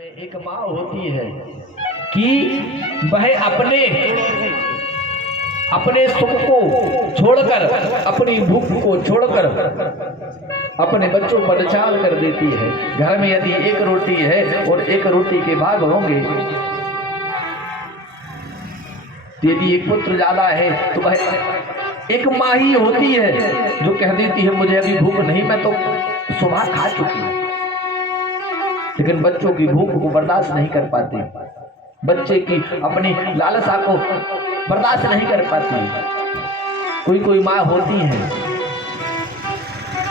एक माँ होती है कि वह अपने सुख को छोड़कर, अपनी भूख को छोड़कर अपने बच्चों पर निछावर कर देती है। घर में यदि एक रोटी है और एक रोटी के भाग होंगे, यदि एक पुत्र ज्यादा है तो वह एक माँ ही होती है जो कह देती है मुझे अभी भूख नहीं, मैं तो सुबह खा चुकी हूं। लेकिन बच्चों की भूख को बर्दाश्त नहीं कर पाती, बच्चे की अपनी लालसा को बर्दाश्त नहीं कर पाती। कोई माँ होती है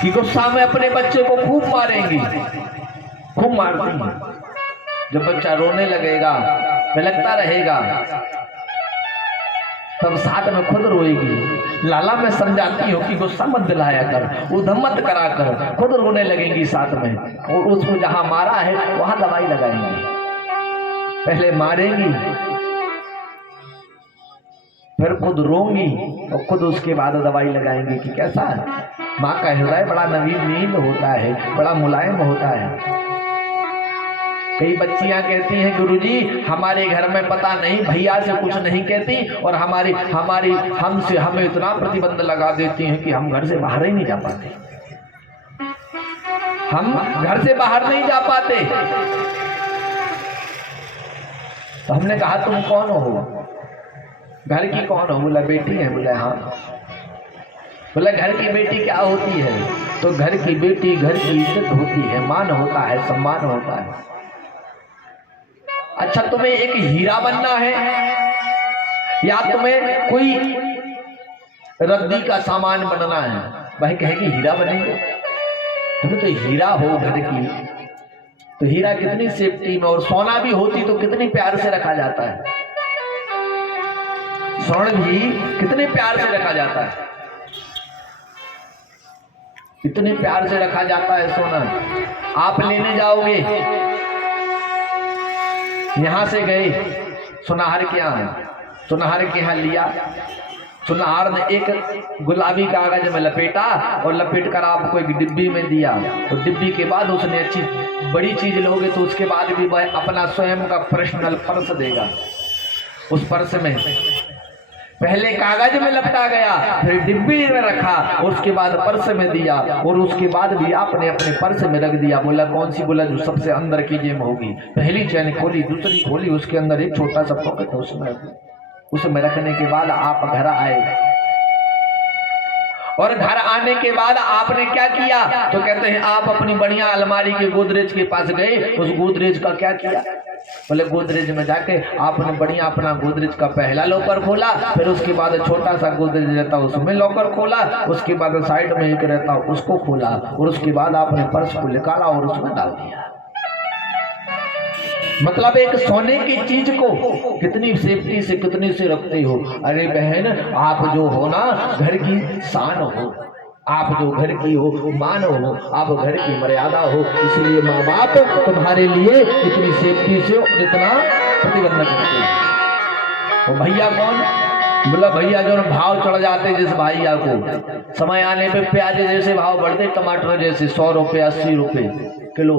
कि गुस्सा में अपने बच्चे को खूब मारेंगी, खूब मारती है। जब बच्चा रोने लगेगा, बिलखता रहेगा, तब साथ में खुद रोएगी। लाला मैं समझाती हूँ कि गुस्सा मत दिलाया कर, उधम मत करा कर, खुद रोने लगेंगी साथ में, और उसको जहां मारा है वहां दवाई लगाएंगी। पहले मारेंगी, फिर खुद रोंगी और खुद उसके बाद दवाई लगाएंगे। कि कैसा है माँ का हृदय, बड़ा नवीन होता है, बड़ा मुलायम होता है। कई बच्चियां कहती हैं गुरुजी हमारे घर में पता नहीं भैया से कुछ नहीं कहती और हमें इतना प्रतिबंध लगा देती हैं कि हम घर से बाहर ही नहीं जा पाते, हम घर से बाहर नहीं जा पाते। तो हमने कहा तुम कौन हो, घर की कौन हो? बोला बेटी है। बोला हाँ। बोला घर की बेटी क्या होती है? तो घर की बेटी घर की इज्जत होती है, मान होता है, सम्मान होता है। अच्छा तुम्हें एक हीरा बनना है या तुम्हें कोई रद्दी का सामान बनना है? भाई कहेगी हीरा बनेंगे। तुम्हें तो हीरा हो घर की, तो हीरा कितनी सेफ्टी में, और सोना भी होती तो कितनी प्यार से रखा जाता है, स्वर्ण भी कितने प्यार से रखा जाता है, इतने प्यार से रखा जाता है सोना। आप लेने जाओगे, यहां से गए सुनार के यहाँ, सुनार के यहाँ लिया, सुनार ने एक गुलाबी कागज में लपेटा और लपेट कर आपको एक डिब्बी में दिया। तो डिब्बी के बाद उसने अच्छी बड़ी चीज लोगे तो उसके बाद भी वह अपना स्वयं का पर्सनल पर्स देगा। उस पर्स में पहले कागज में लपटा गया, फिर डिब्बी में रखा, उसके बाद पर्स में दिया, और उसके बाद भी आपने अपने पर्स में रख दिया। बोला कौन सी? बोला जो सबसे अंदर की जेब होगी। पहली चैन खोली, दूसरी खोली, उसके अंदर एक छोटा सा पॉकेट, उसमें रखने के बाद आप घर आए, और घर आने के बाद आपने क्या किया? तो कहते हैं आप अपनी बढ़िया अलमारी के गोदरेज के पास गए। उस गोदरेज का क्या किया? बोले गोदरेज में जाके आपने बढ़िया अपना गोदरेज का पहला लॉकर खोला, फिर उसके बाद छोटा सा गोदरेज रहता उसमें लॉकर खोला, उसके बाद साइड में एक रहता उसको खोला, और उसके बाद आपने पर्स को निकाला और उसमें डाल दिया। मतलब एक सोने की चीज को कितनी सेफ्टी से कितनी से रखते हो। अरे बहन आप जो हो ना घर की शान हो, आप जो घर की हो मान हो, आप घर की मर्यादा हो, इसलिए माँ बाप तुम्हारे लिए इतनी सेफ्टी से इतना प्रतिबंध करते हैं। तो भैया कौन? बोला भैया जो भाव चढ़ जाते जिस भैया को समय आने पे प्याज जैसे भाव बढ़ते, टमाटर जैसे 100 रुपये 80 रुपये किलो,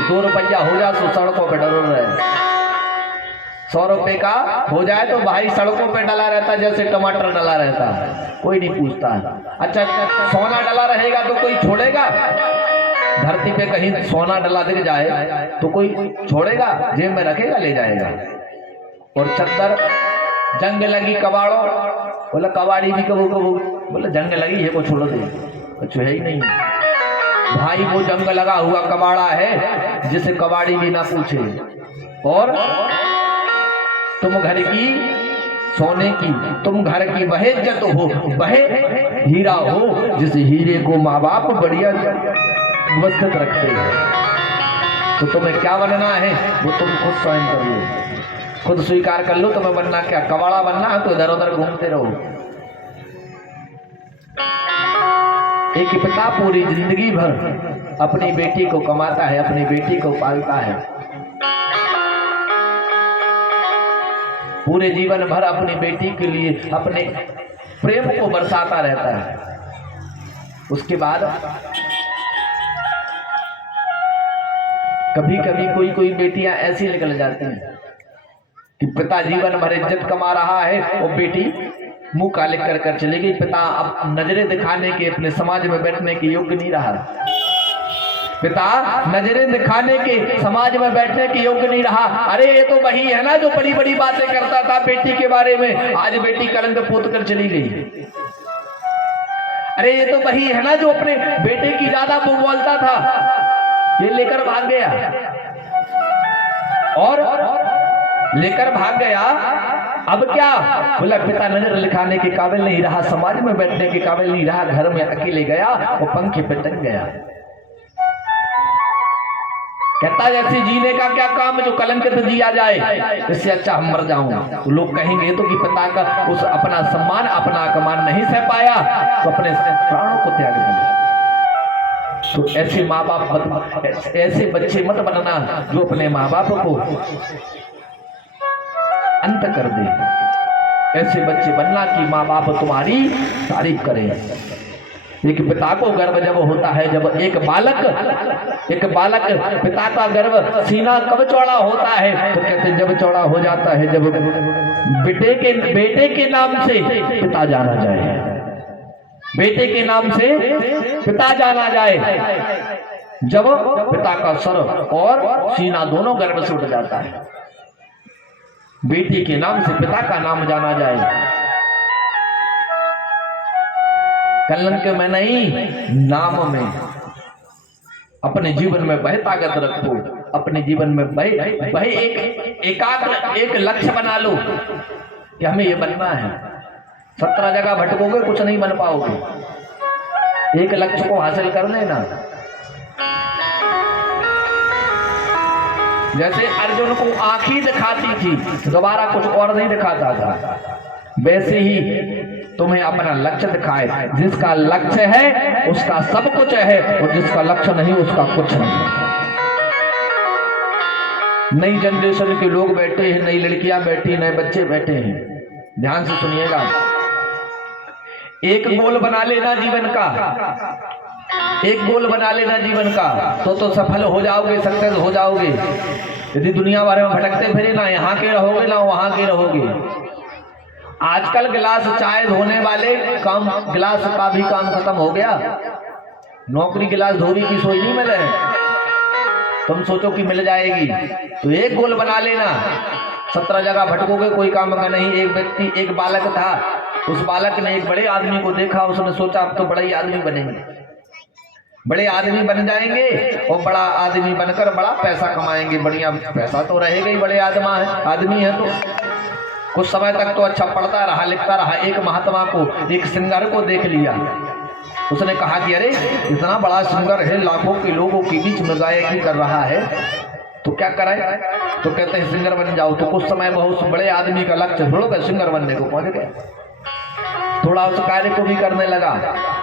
2 रुपया हो जाए तो सड़कों पे डर रहे। 100 रुपये का हो जाए तो भाई सड़कों पे डला रहता, जैसे टमाटर डला रहता, कोई नहीं पूछता। अच्छा सोना डला रहेगा तो कोई छोड़ेगा? धरती पे कहीं सोना डला दिख जाए तो कोई छोड़ेगा? जेब में रखेगा, ले जाएगा। और चद्दर जंग लगी कबाड़ो, बोला कबाड़ी भी कबू कबू, बोला जंग लगी है को छोड़ दे, कुछ है ही नहीं भाई। वो जंग लगा हुआ कबाड़ा है जिसे कबाड़ी भी ना पूछे। और तुम घर की सोने की, तुम घर की वह इज्जत हो, वह हीरा हो जिस हीरे को माँ बाप बढ़िया व्यवस्थित रखते हैं। तो तुम्हें क्या बनना है वो तुम खुद स्वयं कर लो, खुद स्वीकार कर लो। तुम्हें बनना क्या? कबाड़ा बनना है तो इधर उधर घूमते रहो। एक पिता पूरी जिंदगी भर अपनी बेटी को कमाता है, अपनी बेटी को पालता है, पूरे जीवन भर अपनी बेटी के लिए अपने प्रेम को बरसाता रहता है। उसके बाद कभी कभी कोई कोई बेटियां ऐसी निकल जाती हैं कि पिता जीवन भर इज्जत कमा रहा है और बेटी मुंह काले कर कर चली गई। पिता अब नजरें दिखाने के अपने समाज में बैठने के योग्य नहीं रहा। पिता नजरें दिखाने के समाज में बैठने के योग्य नहीं रहा। अरे ये तो वही है ना जो बड़ी बड़ी बातें करता था बेटी के बारे में, आज बेटी कलंक पोत कर चली गई। अरे ये तो वही है ना जो अपने बेटे की ज्यादा बोलता था, ये लेकर भाग गया। और लेकर भाग गया, अब क्या बोला, पिता नजर लिखाने के काबिल नहीं रहा, समाज में बैठने के काबिल नहीं रहा, घर में अकेले गया और पंखे पे टंग गया। कहता जैसे जीने का क्या काम जो कलंकित जिया जाए, इससे अच्छा हम मर जाऊं। तो लोग कहेंगे तो कि पिता का उस अपना सम्मान अपना अपमान नहीं सह पाया तो अपने प्राणों को त्याग दिया। तो ऐसे माँ बाप ऐसे बच्चे मत बनना जो अपने माँ बाप को अंत कर दे। ऐसे बच्चे बनना कि माँ बाप तुम्हारी तारीफ करें। एक पिता को गर्व जब होता है, जब एक बालक पिता का गर्व सीना कब चौड़ा होता है, तो कहते जब चौड़ा हो जाता है जब बेटे के नाम से पिता जाना जाए, बेटे के नाम से पिता जाना जाए, जब पिता का सर और सीना दोनों गर्व से उठ जाता है, बेटी के नाम से पिता का नाम जाना जाए। कलंक में नहीं, नाम में। अपने जीवन में वह ताकत रखो, अपने जीवन में वह एक लक्ष्य बना लो कि हमें ये बनना है। 17 जगह भटकोगे कुछ नहीं बन पाओगे, एक लक्ष्य को हासिल कर लेना। जैसे अर्जुन को आंखें दिखाती थी, दोबारा कुछ और नहीं दिखाता था, वैसे ही तुम्हें अपना लक्ष्य दिखाए। जिसका लक्ष्य है उसका सब कुछ है, और जिसका लक्ष्य नहीं उसका कुछ नहीं। नई जनरेशन के लोग बैठे हैं, नई लड़कियां बैठी, नए बच्चे बैठे हैं, ध्यान से सुनिएगा। एक गोल बना लेना जीवन का, एक गोल बना लेना जीवन का, तो सफल हो जाओगे, सक्सेस हो जाओगे। यदि दुनिया भर में भटकते फिरे, ना यहाँ के रहोगे ना वहां के रहोगे। आजकल गिलास चाय धोने वाले काम, गिलास का भी काम खत्म हो गया। नौकरी गिलास धोने की सोच नहीं मिले, तुम सोचो कि मिल जाएगी, तो एक गोल बना लेना। 17 जगह भटकोगे कोई काम का नहीं। एक बालक था, उस बालक ने एक बड़े आदमी को देखा, उसने सोचा अब तो बड़ा ही आदमी बनेंगे, बड़े आदमी बन जाएंगे और बड़ा आदमी बनकर बड़ा पैसा कमाएंगे। बढ़िया पैसा तो रहेगा ही, बड़े आदमी है तो। कुछ समय तक तो अच्छा पढ़ता रहा, लिखता रहा। एक महात्मा को, एक सिंगर को देख लिया, उसने कहा कि अरे इतना बड़ा सिंगर है, लाखों के लोगों के बीच में गायकी कर रहा है, तो क्या कराए? तो कहते हैं सिंगर बन जाओ। तो कुछ समय बहुत बड़े आदमी का लक्ष्य थोड़ा सिंगर बनने को पहुंच गया। थोड़ा उस कार्य को भी करने लगा,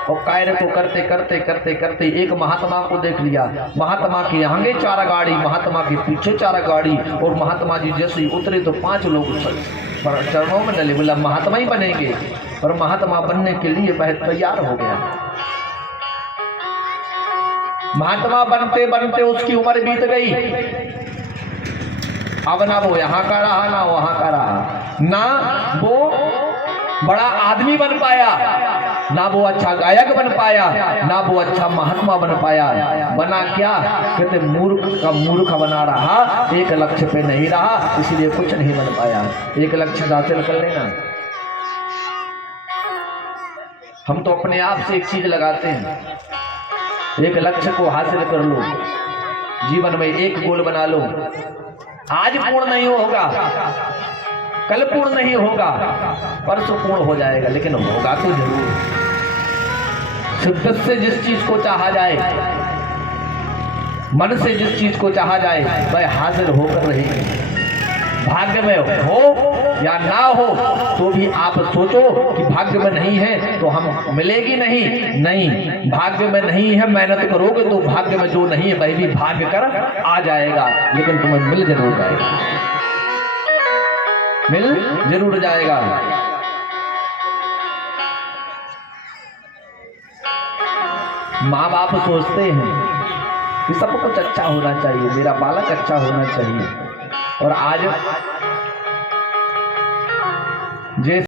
और कार्य को करते करते करते करते एक महात्मा को देख लिया। महात्मा के आगे 4 गाड़ी, महात्मा के पीछे 4 गाड़ी, और महात्मा जी जैसे ही उतरे तो 5 लोग चरणों में डले। बोला महात्मा ही बनेंगे, और महात्मा बनने के लिए बहुत तैयार हो गया। महात्मा बनते बनते उसकी उम्र बीत गई। अब ना वो यहाँ का रहा ना वहां का रहा, ना वो बड़ा आदमी बन पाया, ना वो अच्छा गायक बन पाया, ना वो अच्छा महात्मा बन पाया। बना क्या? कहते मूर्ख का मूर्ख बना रहा, एक लक्ष्य पे नहीं रहा, इसलिए कुछ नहीं बन पाया। एक लक्ष्य हासिल कर लेना। हम तो अपने आप से एक चीज लगाते हैं, एक लक्ष्य को हासिल कर लो, जीवन में एक गोल बना लो। आज पूर्ण नहीं होगा, कल पूर्ण नहीं होगा, परसों पूर्ण हो जाएगा, लेकिन होगा तो जरूर। शिद्दत से जिस चीज को चाहा जाए, मन से जिस चीज को चाहा जाए, वह हासिल होकर रहेगी। भाग्य में हो या ना हो तो भी आप सोचो कि भाग्य में नहीं है तो हम मिलेगी नहीं, भाग्य में नहीं है, मेहनत करोगे तो भाग्य में जो नहीं है वह भी भाग्य कर आ जाएगा, लेकिन तुम्हें मिल जरूर जाएगा, मिल जरूर जाएगा। माँ बाप सोचते हैं कि सब कुछ अच्छा होना चाहिए, मेरा बालक अच्छा होना चाहिए। और आज